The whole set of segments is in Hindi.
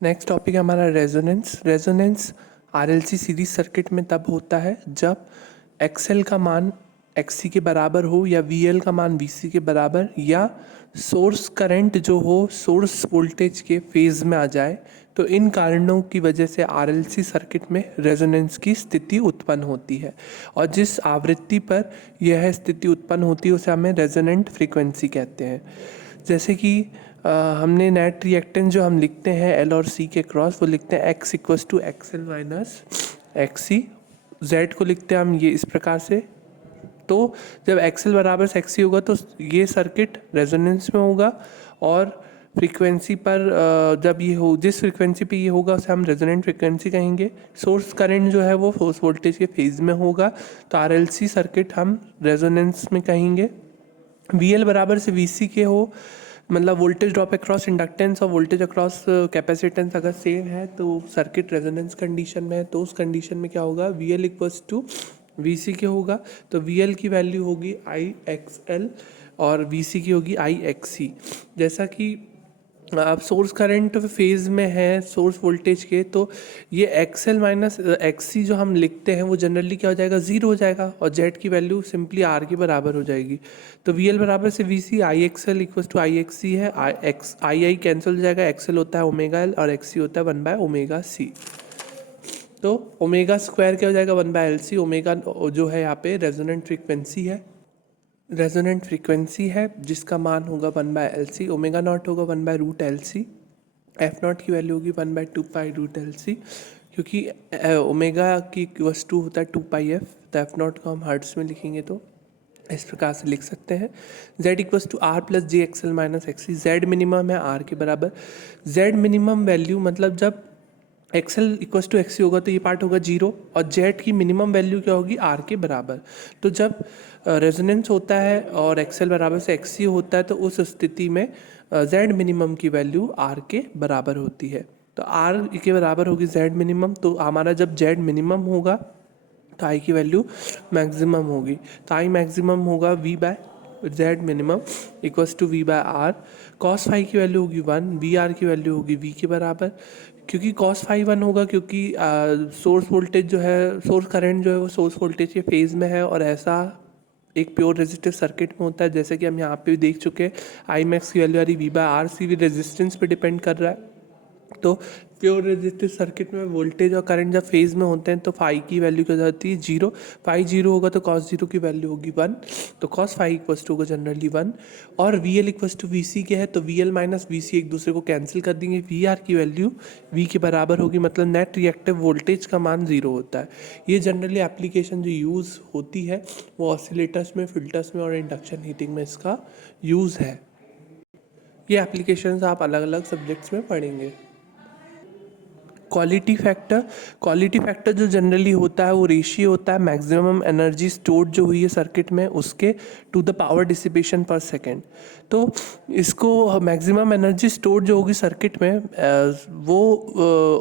नेक्स्ट टॉपिक है हमारा resonance. Resonance RLC series circuit में तब होता है जब एक्सएल का मान एक्ससी के बराबर हो या वीएल का मान वीसी के बराबर या सोर्स करंट जो हो सोर्स वोल्टेज के फेज में आ जाए। तो इन कारणों की वजह से आरएलसी सर्किट में रेजोनेंस की स्थिति उत्पन्न होती है और जिस आवृत्ति पर यह स्थिति उत्पन्न होती है उसे हमें रेजोनेंट फ्रीक्वेंसी कहते हैं। जैसे कि हमने नेट रिएक्टेंस जो हम लिखते हैं एल और सी के क्रॉस वो लिखते हैं X equals to X L minus X C. Z को लिखते हैं हम ये इस प्रकार से। तो जब एक्सएल बराबर से एक्स सी होगा तो ये सर्किट रेजोनेंस में होगा और फ्रीक्वेंसी पर जब ये हो जिस फ्रीक्वेंसी पे ये होगा उसे हम रेजोनेंट फ्रीक्वेंसी कहेंगे। सोर्स करंट जो है वो सोर्स वोल्टेज के फेज में होगा तो आरएलसी सर्किट हम रेजोनेंस में कहेंगे। वीएल बराबर से वीसी के हो मतलब वोल्टेज ड्रॉप अक्रॉस इंडक्टेंस और वोल्टेज अक्रॉस कैपेसिटेंस अगर सेम है तो सर्किट रेजोनेंस कंडीशन में है। तो उस कंडीशन में क्या होगा V L equals to V C के होगा तो वी एल की वैल्यू होगी आई एक्स एल और वी सी की होगी आई एक्स सी। जैसा कि अब सोर्स करंट फेज में है सोर्स वोल्टेज के तो ये एक्स एल माइनस एक्स सी जो हम लिखते हैं वो जनरली क्या हो जाएगा ज़ीरो हो जाएगा और जेड की वैल्यू सिंपली आर के बराबर हो जाएगी। तो वी एल बराबर से V C I X L equal to I X C है। आई कैंसिल हो जाएगा एक्स एल होता है ओमेगा एल और एक्स सी होता है 1/ओमेगा सी। तो ओमेगा स्क्वायर क्या हो जाएगा 1/एल सी। ओमेगा जो है यहाँ पे रेजोनेंट फ्रीक्वेंसी है रेजोनेंट फ्रीक्वेंसी है जिसका मान होगा 1/एल सी। ओमेगा नॉट होगा 1/√एल सी। एफ नॉट की वैल्यू होगी 1/2π√एल सी क्योंकि ओमेगा की वस्तु होता है 2πf तो एफ नॉट को हम हर्ट्स में लिखेंगे तो इस प्रकार से लिख सकते हैं। z equals to R plus J XL minus X C. Z minimum है आर के बराबर। जेड मिनिमम वैल्यू मतलब जब XL equals to X C होगा तो ये पार्ट होगा जीरो और जेड की मिनिमम वैल्यू क्या होगी आर के बराबर। तो जब रेजोनेंस होता है और एक्सएल बराबर से एक्स सी होता है तो उस स्थिति में जेड मिनिमम की वैल्यू आर के बराबर होती है। तो आर के बराबर होगी जेड मिनिमम तो हमारा जब जेड मिनिमम होगा तो आई की वैल्यू मैक्सिमम होगी। तो आई मैक्सिमम होगा V by Z minimum equals to V by R. Cos phi की वैल्यू होगी 1 वी आर की वैल्यू होगी वी के बराबर। क्योंकि कॉस फाई 1 होगा क्योंकि सोर्स वोल्टेज जो है सोर्स करंट जो है वो सोर्स वोल्टेज के फेज में है और ऐसा एक प्योर रेजिस्टिव सर्किट में होता है जैसे कि हम यहाँ पे भी देख चुके हैं। आई मैक्स की वैल्यू आ रही वी बाय आर सी भी रेजिस्टेंस पे डिपेंड कर रहा है। तो प्योर रेजिस्टिव सर्किट में वोल्टेज और करंट जब फेज में होते हैं तो फाई की वैल्यू क्या जाती है जीरो। फाई जीरो होगा तो कॉस जीरो की वैल्यू होगी 1 तो कॉस फाई इक्वस टू होगा जनरली 1। और V L equals to V C के है तो V L minus V C एक दूसरे को कैंसिल कर देंगे। वी आर की वैल्यू वी के बराबर होगी मतलब नेट रिएक्टिव वोल्टेज का मान जीरो होता है। ये जनरली एप्लीकेशन जो यूज़ होती है वो ऑसिलेटर्स में फिल्टर्स में और इंडक्शन हीटिंग में इसका यूज़ है। ये एप्लीकेशंस आप अलग अलग सब्जेक्ट्स में पढ़ेंगे। क्वालिटी फैक्टर जो जनरली होता है वो रेशियो होता है मैक्सिमम एनर्जी स्टोर्ड जो हुई है सर्किट में उसके टू द पावर डिसिपेशन पर सेकेंड। तो इसको मैक्सिमम एनर्जी स्टोर्ड जो होगी सर्किट में वो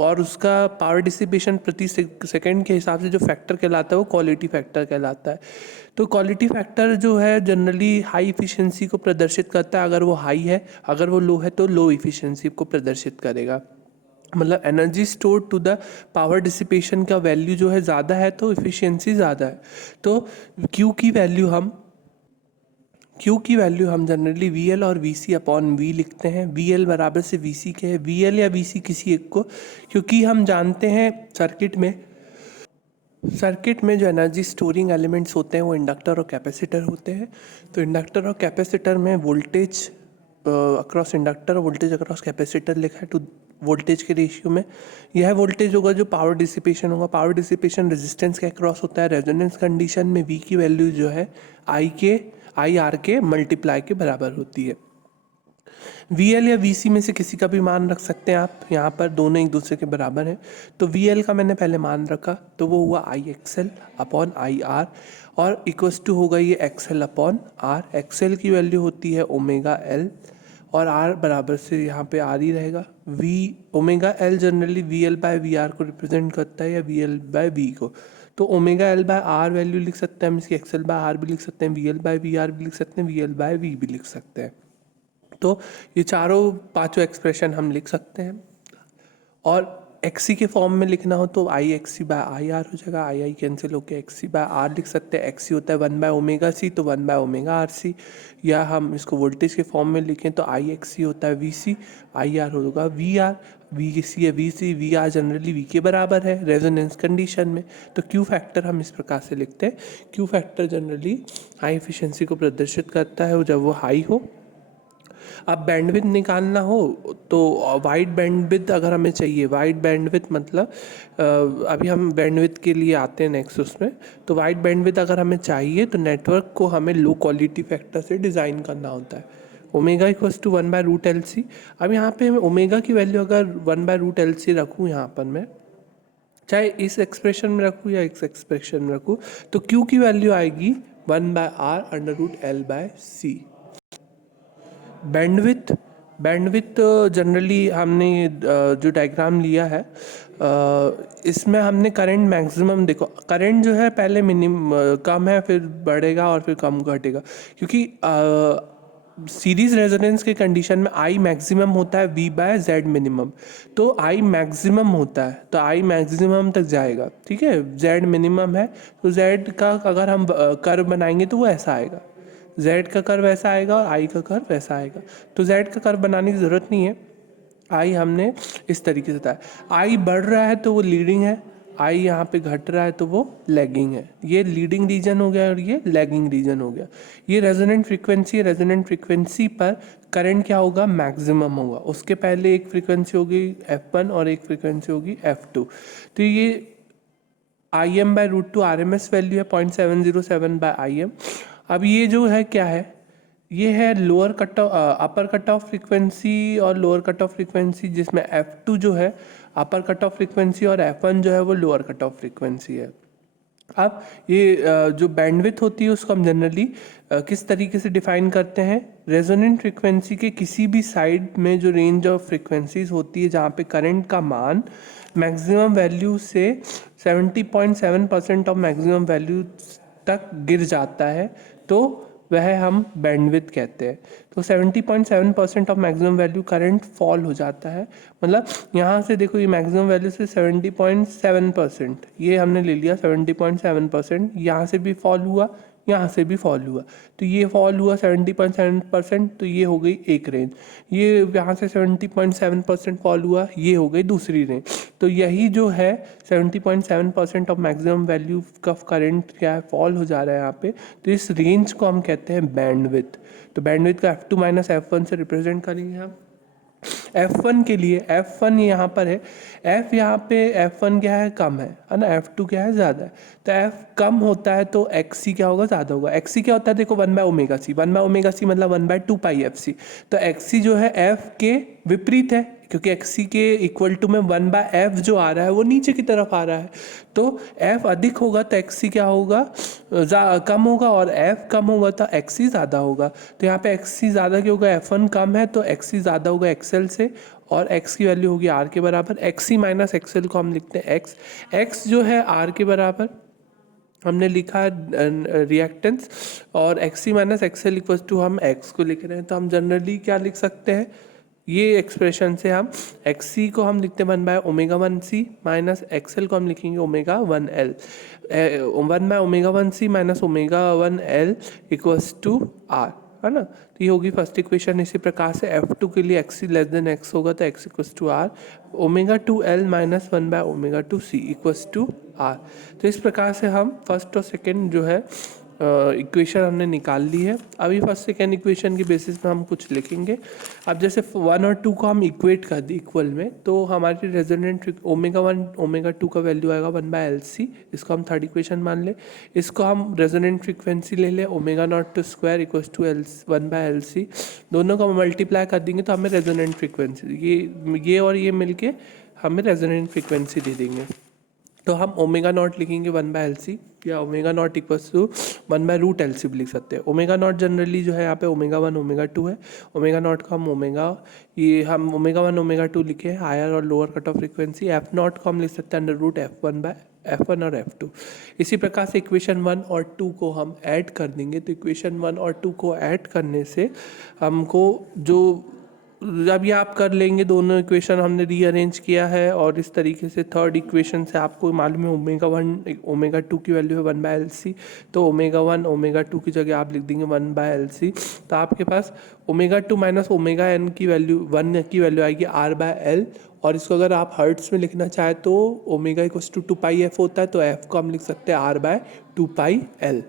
और उसका पावर डिसिपेशन प्रति सेकेंड के हिसाब से जो फैक्टर कहलाता है वो क्वालिटी फैक्टर कहलाता है। तो क्वालिटी फैक्टर जो है जनरली हाई इफिशिएंसी को प्रदर्शित करता है। अगर वो हाई है अगर वो लो है तो लो इफिशिएंसी को प्रदर्शित करेगा। मतलब energy store to the power dissipation का वैल्यू जो है ज़्यादा है तो इफ़िशियंसी ज़्यादा है। तो क्यू की वैल्यू हम जनरली वी एल और वी सी अपॉन वी लिखते हैं। वी एल बराबर से वी सी के है वी एल या वी सी किसी एक को क्योंकि हम जानते हैं सर्किट में जो एनर्जी स्टोरिंग एलिमेंट्स होते हैं वो इंडक्टर और कैपेसिटर होते हैं। तो इंडक्टर और कैपेसिटर में वोल्टेज अक्रॉस इंडक्टर और वोल्टेज अक्रॉस कैपेसिटर लिखा है टू वोल्टेज के रेशियो में। यह वोल्टेज होगा जो पावर डिसिपेशन होगा। पावर डिसिपेशन रेजिस्टेंस के अक्रॉस होता है। रेजोनेंस कंडीशन में वी की वैल्यू जो है आई आर के मल्टीप्लाई के बराबर होती है। वी एल या वी सी में से किसी का भी मान रख सकते हैं आप। यहाँ पर दोनों एक दूसरे के बराबर हैं तो वी एल का मैंने पहले मान रखा तो वो हुआ I X L upon I R और इक्वस टू होगा ये X L upon R. X L की वैल्यू होती है ओमेगा एल और आर बराबर से यहाँ पे आर ही रहेगा। V omega L generally V L by V R को रिप्रेजेंट करता है या वी एल बाय वी को। तो omega L by R value लिख सकते हैं हम इसकी। एक्स एल बाय आर भी लिख सकते हैं V L by V R भी लिख सकते हैं वी एल बाय वी भी लिख सकते हैं। तो ये चारों पांचों एक्सप्रेशन हम लिख सकते हैं। और एक्सी के फॉर्म में लिखना हो तो आई एक्सी बाय आई आर हो जाएगा, आई आई कैंसिल होकर एक्सी बाय आर लिख सकते हैं। एक्सी होता है 1/ω c, तो 1/ω/RC, या हम इसको वोल्टेज के फॉर्म में लिखें तो आई एक्सी होता है VC, आई आर होगा VR, VC है VC, VR जनरली V के बराबर है रेजोनेंस कंडीशन में। तो क्यू फैक्टर हम इस प्रकार से लिखते हैं, Q factor generally high efficiency को प्रदर्शित करता है जब वो हाई हो। अब बैंडविड्थ निकालना हो तो वाइड बैंडविड्थ अगर हमें चाहिए, वाइड बैंडविड्थ मतलब अभी हम बैंडविड्थ के लिए आते हैं नेक्स्ट उसमें। तो वाइड बैंडविड्थ अगर हमें चाहिए तो नेटवर्क को हमें लो क्वालिटी फैक्टर से डिज़ाइन करना होता है। Omega equals to 1/√LC। अब यहाँ पे ओमेगा की वैल्यू अगर 1/√LC रखूँ यहाँ पर मैं, चाहे इस एक्सप्रेशन में रखूँ या इस एक्सप्रेशन में रखूँ, तो क्यू की वैल्यू आएगी 1/R√L/C। बैंडविथ बैंडविथ जनरली हमने जो डायग्राम लिया है इसमें हमने करंट मैक्सिमम, देखो करंट जो है पहले कम है फिर बढ़ेगा और फिर कम घटेगा, क्योंकि सीरीज रेजोनेंस के कंडीशन में आई मैक्सिमम होता है V/Z मिनिमम। तो आई मैक्सिमम होता है तो आई मैक्सिमम तक जाएगा, ठीक है। Z मिनिमम है तो Z का अगर हम कर्व बनाएंगे तो वो ऐसा आएगा, Z का कर्व ऐसा आएगा और I का कर्व वैसा आएगा। तो Z का कर्व बनाने की ज़रूरत नहीं है, I हमने इस तरीके से बताया। I बढ़ रहा है तो वो लीडिंग है, I यहाँ पे घट रहा है तो वो लैगिंग है। ये लीडिंग रीजन हो गया और ये लैगिंग रीजन हो गया। ये रेजोनेंट फ्रीक्वेंसी है, रेजोनेंट फ्रीक्वेंसी पर करंट क्या होगा, मैक्सिमम होगा। उसके पहले एक फ्रीक्वेंसी होगी F1 और एक फ्रीक्वेंसी होगी F2। तो ये Im/√2 RMS वैल्यू है 0.707/Im। अब ये जो है क्या है, ये है lower cut of upper cut off frequency और लोअर कट ऑफ फ्रीक्वेंसी, जिसमें F2 जो है अपर कट ऑफ फ्रीक्वेंसी और F1 जो है वो लोअर कट ऑफ फ्रीक्वेंसी है। अब ये जो बैंडविड्थ होती है उसको हम जनरली किस तरीके से डिफाइन करते हैं, रेजोनेंट फ्रीक्वेंसी के किसी भी साइड में जो रेंज ऑफ फ्रीक्वेंसीज होती है जहाँ पे करंट का मान मैक्सिमम वैल्यू से 70.7% ऑफ मैक्सिमम वैल्यू तक गिर जाता है तो वह हम बैंडविड्थ कहते हैं। तो 70.7% of maximum value current fall हो जाता है, मतलब यहाँ से देखो ये मैक्सिमम वैल्यू से 70.7%, ये हमने ले लिया 70.7%, यहाँ से भी फॉल हुआ, यहाँ से भी फॉल हुआ, तो ये फॉल हुआ 70.7%, तो ये हो गई एक रेंज। ये यहाँ से 70.7% फॉल हुआ, ये हो गई दूसरी रेंज। तो यही जो है 70.7% ऑफ मैक्सिमम वैल्यू का करंट क्या है, फॉल हो जा रहा है यहाँ पे, तो इस रेंज को हम कहते हैं बैंडविड्थ। तो बैंडविड्थ का F2 माइनस F1 से रिप्रेजेंट करेंगे हम। F1 के लिए F1 यहाँ पर है, F यहाँ पे F1 क्या है, कम है ना, F2 क्या है, ज़्यादा है। तो F कम होता है तो XC क्या होगा, ज़्यादा होगा। XC क्या होता है, देखो 1/ω/C, 1/ω/C मतलब 1/2πfc। तो XC जो है F के विपरीत है, क्योंकि XC के इक्वल टू में 1/F जो आ रहा है वो नीचे की तरफ आ रहा है। तो F अधिक होगा तो XC क्या होगा, कम होगा, और F कम होगा तो XC ज़्यादा होगा। तो यहाँ पे XC ज़्यादा क्यों होगा, F1 कम है तो XC ज़्यादा होगा XL से, और X की वैल्यू होगी R के बराबर। XC माइनस XL को हम लिखते हैं X। X जो है R के बराबर हमने लिखा है रिएक्टेंस, और XC minus XL equal to हम X को लिख रहे हैं। तो हम जनरली क्या लिख सकते हैं, ये एक्सप्रेशन से हम XC को हम लिखते हैं 1/ω1C माइनस XL को हम लिखेंगे ω1L, 1/ω1C minus ω1L equals to R, है ना। तो ये होगी फर्स्ट इक्वेशन। इसी प्रकार से F2 के लिए XC लेस देन X होगा तो X equals to R, ω2L minus 1/ω2C equals to R। तो इस प्रकार से हम फर्स्ट और सेकेंड जो है इक्वेशन हमने निकाल ली है। अभी फर्स्ट सेकेंड इक्वेशन की बेसिस पे हम कुछ लिखेंगे। अब जैसे 1 और 2 को हम इक्वेट कर दी इक्वल में, तो हमारी रेजोनेंट ω1 ω2 का वैल्यू आएगा 1/LC, इसको हम थर्ड इक्वेशन मान ले। इसको हम रेजोनेंट फ्रीक्वेंसी ले लें ω02² इक्वल्स टू 1/LC, दोनों को मल्टीप्लाई कर देंगे तो हमें रेजोनेंट फ्रीक्वेंसी, ये और ये मिलके हमें रेजोनेंट फ्रीक्वेंसी दे देंगे। तो हम ω0 लिखेंगे 1/LC, या ω0 इक्वल्स टू 1/√LC भी लिख सकते हैं। ω0 जनरली जो है यहाँ पे ω1 ω2 है, ω0 को हम ये हम ω1 ω2 लिखे हायर और lower cut off frequency. F0 को हम लिख सकते हैं √F1 और F2। इसी प्रकार से इक्वेशन 1 और 2 को हम ऐड कर देंगे, तो इक्वेशन 1 और 2 को ऐड करने से हमको जो जब ये आप कर लेंगे, दोनों इक्वेशन हमने रीअरेंज किया है और इस तरीके से थर्ड इक्वेशन से आपको मालूम है ओमेगा 1 ओमेगा 2 की वैल्यू है 1/LC, तो ओमेगा 1 ओमेगा 2 की जगह आप लिख देंगे 1/LC। तो आपके पास ओमेगा 2 माइनस ओमेगा n की वैल्यू 1 की वैल्यू आएगी R/L, और इसको अगर आप हर्ट्स में लिखना चाहें तो ओमेगा इक्वल्स टू 2πf होता है, तो f को हम लिख सकते हैं R/2πL।